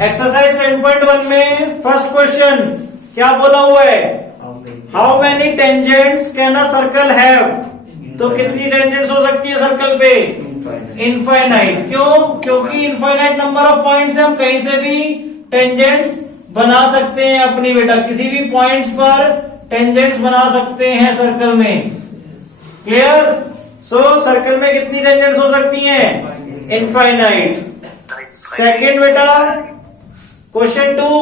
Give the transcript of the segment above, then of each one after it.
Exercise 10.1 में first question क्या बोला हुआ है, how many tangents can a circle have. तो कितनी टेंजेंट्स हो सकती है सर्कल पे, इनफाइनाइट। क्यों, क्योंकि इनफाइनाइट नंबर ऑफ पॉइंट्स है, हम कहीं से भी टेंजेंट्स बना सकते हैं अपनी बेटा, किसी भी पॉइंट्स पर टेंजेंट्स बना सकते हैं सर्कल में। क्लियर। सो सर्कल में कितनी टेंजेंट्स हो सकती हैं, इनफाइनाइट। सेकेंड बेटा क्वेश्चन 2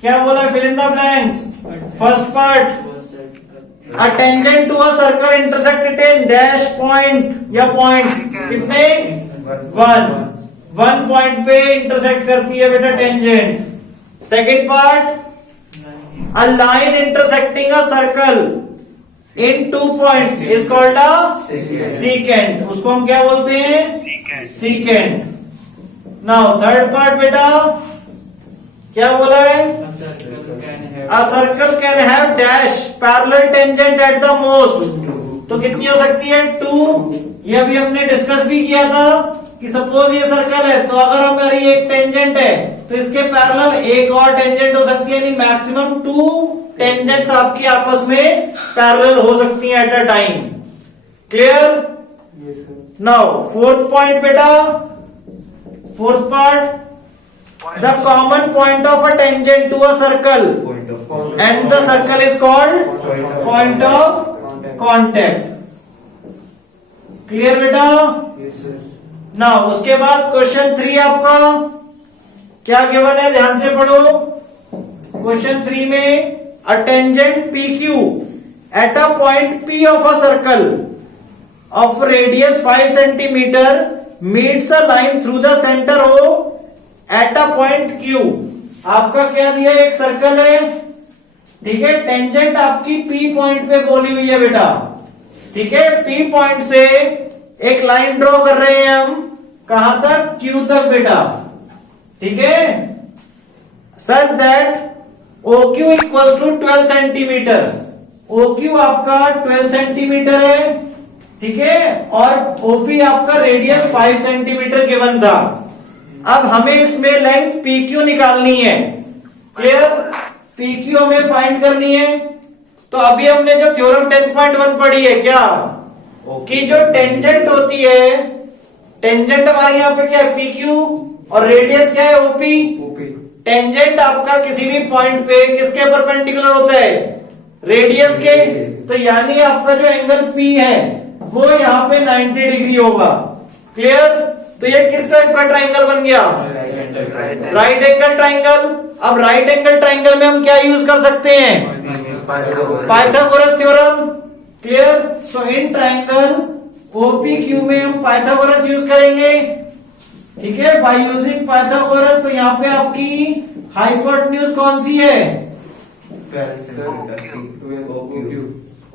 क्या बोला, fill in the blanks. First part, a tangent to a circle intersect in dash point या पॉइंट्स, कितने, 1 पॉइंट पे इंटरसेक्ट करती है बेटा tangent. Second part, a line intersecting a circle in 2 points is called a secant, उसको हम क्या बोलते हैं, सीकेंट। नाउ थर्ड पार्ट बेटा क्या बोला है, a circle can have dash parallel tangent at the most. तो कितनी हो सकती है, 2। ये अभी हमने डिस्कस भी किया था कि सपोज ये सर्कल है, तो अगर हमारी एक टेंजेंट है तो इसके पैरेलल एक और टेंजेंट हो सकती है, यानी मैक्सिमम 2 टेंजेंट्स आपकी आपस में पैरेलल हो सकती हैं at a time. Clear. Now fourth point बेटा, fourth part, the common point of a tangent to a circle and the circle is called point of contact. Clear बेटा। नाउ उसके बाद क्वेश्चन 3 आपका क्या गिवन है, ध्यान से पढ़ो। क्वेश्चन 3 में a tangent PQ at a point P of a circle of radius 5 centimetre meets a line through the centre O at a point Q। आपका क्या दिया, एक सर्कल है, ठीक है, टेंजेंट आपकी P पॉइंट पे बोली हुई है बेटा, ठीक है। P पॉइंट से एक लाइन ड्रॉ कर रहे हैं हम, कहां तक, Q तक बेटा, ठीक है। Such that OQ equals to 12 centimetre. OQ आपका 12 सेंटीमीटर है, ठीक है, और OP आपका रेडियस 5 सेंटीमीटर गिवन था। अब हमें इसमें लेंथ PQ निकालनी है। क्लियर। PQ हमें फाइंड करनी है। तो अभी हमने जो थ्योरम 10.1 पढ़ी है क्या, कि जो टेंजेंट होती है, टेंजेंट हमारे यहाँ पे क्या है, PQ, और रेडियस क्या है, OP। टेंजेंट आपका किसी भी पॉइंट पे किसके परपेंडिकुलर होता है, रेडियस के। तो यानी आपका जो एंगल P है वो यहाँ पे 90 डिग्री होगा। क्लियर। तो ये किस टाइप का ट्राइंगल बन गया, राइट एंगल ट्राइंगल। अब राइट एंगल ट्राइंगल में हम क्या यूज कर सकते हैं, Pythagoras theorem. Clear. So in triangle OPQ में हम पाइथागोरस यूज करेंगे, ठीक है, बाय यूजिंग पाइथागोरस। तो यहाँ पे आपकी हाइपोटेन्यूज कौन सी है,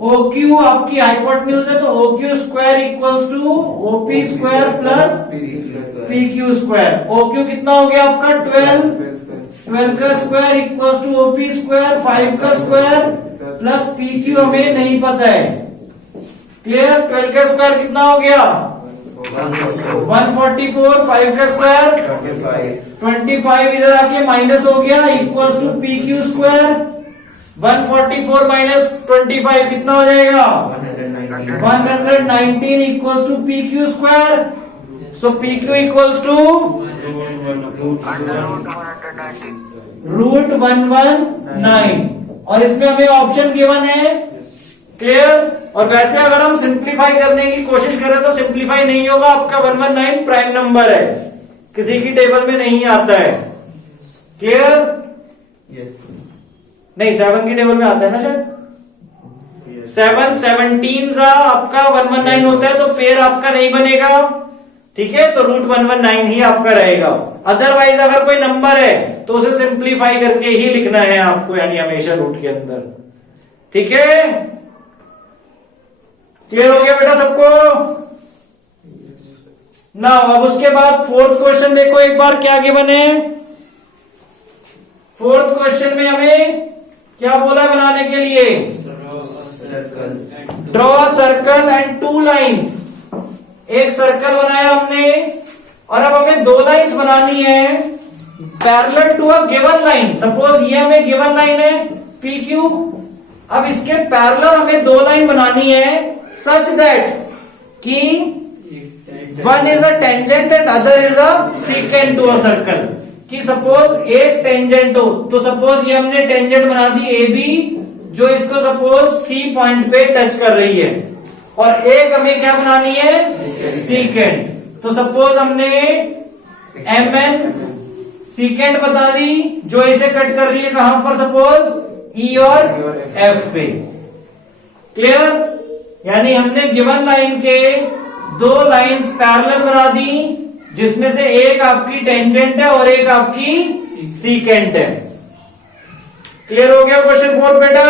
OQ आपकी हाइपोटेन्यूज है, तो OQ square equals to OP square plus PQ square. OQ कितना हो गया आपका 12 का square equals to OP square 5 का स्क्वायर प्लस PQ हमें नहीं पता है। क्लियर। 12 का स्क्वायर कितना हो गया 144, 5 का स्क्वायर 25, इधर आके माइनस हो गया, equals to PQ square. 144 minus 25 कितना हो जाएगा 119 equals to PQ square. So PQ equals to √119, और इसमें हमें ऑप्शन गिवन है। क्लियर। और वैसे अगर हम सिंप्लीफाई करने की कोशिश करें तो सिंप्लीफाई नहीं होगा, आपका 119 प्राइम नंबर है, किसी की टेबल में नहीं आता है। क्लियर। नहीं, 7 की टेबल में आता है ना शायद, 7 17 आपका 119 होता है, तो फिर आपका नहीं बनेगा, ठीक है, तो √119 ही आपका रहेगा। अदरवाइज अगर कोई नंबर है तो उसे सिंप्लीफाई करके ही लिखना है आपको, यानी हमेशा रूट के अंदर, ठीक है। क्लियर हो गया बेटा सबको। ना अब उसके बाद फोर्थ क्वेश्चन देखो एक बार क्या गिवन है। फोर्थ क्वेश्चन में हमें क्या बोला बनाने के लिए, ड्रॉ सर्कल एंड 2 लाइन्स। एक सर्कल बनाया हमने और अब हमें 2 लाइन्स बनानी है parallel to a given line, suppose ये हमें गिवन लाइन है पी क्यू, अब इसके पैरेलल हमें दो लाइन बनानी है सच दैट कि one is a tangent and other is a secant to a circle. कि सपोज एक टेंजेंट हो, तो सपोज ये हमने टेंजेंट बना दी ए बी, जो इसको सपोज सी पॉइंट पे टच कर रही है, और एक हमें क्या बनानी है सीकेंट, तो सपोज हमने एम एन सीकेंट बता दी जो इसे कट कर रही है कहां पर, सपोज ई और एफ पे। क्लियर? यानी हमने गिवन लाइन के दो लाइंस पैरेलल बना दी, जिसमें से एक आपकी टेंजेंट है और एक आपकी सीकेंट है। क्लियर हो गया क्वेश्चन 4 बेटा?